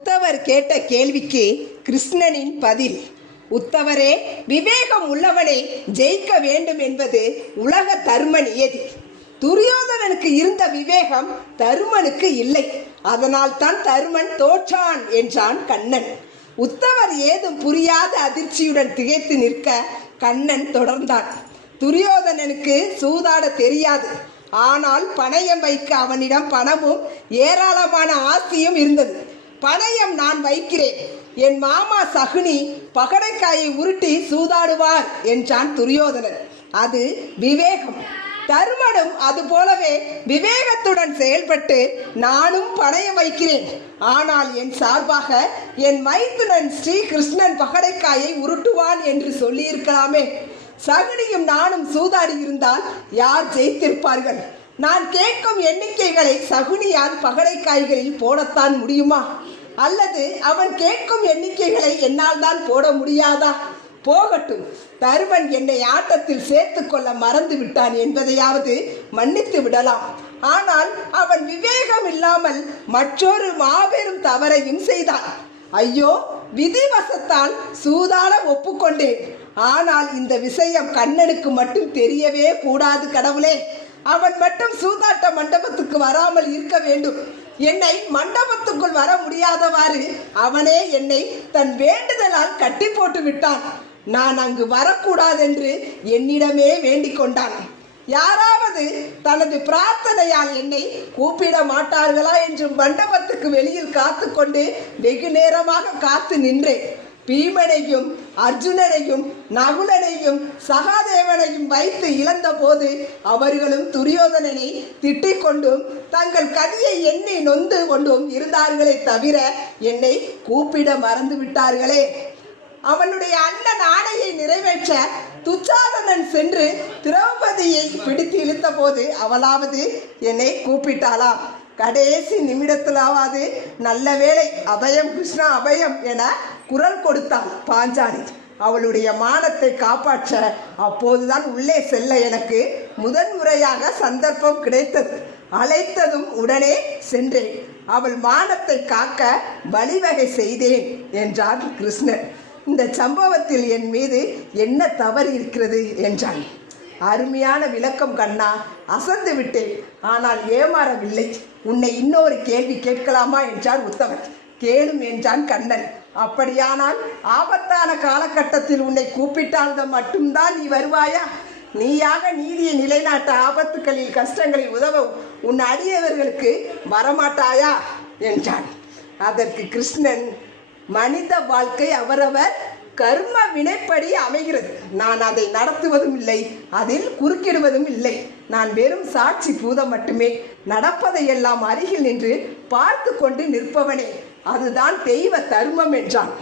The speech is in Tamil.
உத்தவர் கேட்ட கேள்விக்கு கிருஷ்ணனின் பதில். உத்தவரே, விவேகம் உள்ளவனை ஜெயிக்க வேண்டும் என்பது உலக தர்ம நியதி. துரியோதனனுக்கு இருந்த விவேகம் தருமனுக்கு இல்லை. அதனால் தான் தருமன் தோற்றான் என்றான் கண்ணன். உத்தவர் ஏதும் புரியாத அதிர்ச்சியுடன் திகைத்து நிற்க கண்ணன் தொடர்ந்தான். துரியோதனனுக்கு சூதாட தெரியாது. ஆனால் பணயம் வைக்க அவனிடம் பணமும் ஏராளமான ஆஸ்தியும் இருந்தது. பணயம் நான் வைக்கிறேன், என் மாமா சகுனி பகடைக்காயை உருட்டி சூதாடுவார் என்றான் துரியோதனன். அது விவேகம். தருமனும் அது போலவே விவேகத்துடன் செயல்பட்டு நானும் பணயம் வைக்கிறேன், ஆனால் என் சார்பாக என் மைத்துனன் ஸ்ரீகிருஷ்ணன் பகடைக்காயை உருட்டுவான் என்று சொல்லியிருக்கலாமே. சகுனியும் நானும் சூதாடி இருந்தால் யார் ஜெயித்திருப்பார்கள்? நான் கேட்கும் எண்ணிக்கைகளை சகுனியால் பகடைக்காய்களில் போடத்தான் முடியுமா? அல்லது அவன் கேட்கும் எண்ணிக்கைகளை என்னால் தான் போட முடியாதா? போகட்டும், தருமன் என்னை ஆட்டத்தில் சேர்த்து கொள்ள மறந்து விட்டான் என்பதையாவது மன்னித்து விடலாம். ஆனால் அவன் விவேகம் இல்லாமல் மற்றொரு மாபெரும் தவறையும் செய்தான். ஐயோ, விதிவசத்தால் சூதாட ஒப்புக்கொண்டேன். ஆனால் இந்த விஷயம் கண்ணனுக்கு மட்டும் தெரியவே கூடாது கடவுளே. அவன் மட்டும் சூதாட்ட மண்டபத்துக்கு வராமல் இருக்க வேண்டும். என்னை மண்டபத்துக்குள் வர முடியாதவாறு அவனே என்னை தன் வேண்டுதலால் கட்டி போட்டு விட்டான். நான் அங்கு வரக்கூடாதென்று என்னிடமே வேண்டிக் கொண்டான். யாராவது தனது பிரார்த்தனையால் என்னை கூப்பிட மாட்டார்களா என்று மண்டபத்துக்கு வெளியில் காத்து கொண்டு வெகு நேரமாக காத்து நின்றேன். பீமனையும் அர்ஜுனனையும் நகுலனையும் சகாதேவனையும் வைத்து இழந்த போது அவர்களும் துரியோதனனை திட்டிக் கொண்டும் தங்கள் கதியை எண்ணி நொந்து கொண்டும் இருந்தார்களே தவிர என்னை கூப்பிட மறந்து விட்டார்களே. அவனுடைய அண்ணன் ஆணையை நிறைவேற்ற துச்சாதனன் சென்று திரௌபதியை பிடித்து இழுத்த போது அவளாவது என்னை கூப்பிட்டாளாம். கடைசி நிமிடத்திலாவது நல்ல வேளை அபயம் கிருஷ்ணா அபயம் என குரல் கொடுத்தாள் பாஞ்சாலி. அவளுடைய மானத்தை காப்பாற்ற அப்போதுதான் உள்ளே செல்ல எனக்கு முதன்முறையாக சந்தர்ப்பம் கிடைத்தது. அழைத்ததும் உடனே சென்றேன். அவள் மானத்தை காக்க வழிவகை செய்தேன் என்றான் கிருஷ்ணன். இந்த சம்பவத்தில் என் மீது என்ன தவறு இருக்கிறது என்றான். அருமையான விளக்கம் கண்ணா, அசந்து விட்டேன், ஆனால் ஏமாறவில்லை. உன்னை இன்னொரு கேள்வி கேட்கலாமா என்றான் உத்தவன். கேளும் என்றான் கண்ணன். அப்படியானால் ஆபத்தான காலகட்டத்தில் உன்னை கூப்பிட்டால் மட்டும்தான் நீ வருவாயா? நீயாக நீதியை நிலைநாட்ட ஆபத்துக்களில் கஷ்டங்களில் உதவ உன் அடியவர்களுக்கு வரமாட்டாயா என்றான். அதற்கு கிருஷ்ணன், மனித வாழ்க்கை அவரவர் கர்ம வினைப்படி அமைகிறது. நான் அதை நடத்துவதும் இல்லை, அதில் குறுக்கிடுவதும் இல்லை. நான் வெறும் சாட்சி பூதம் மட்டுமே. நடப்பதையெல்லாம் அருகில் நின்று பார்த்து கொண்டு நிற்பவனே, அதுதான் தெய்வ தர்மம் என்றான்.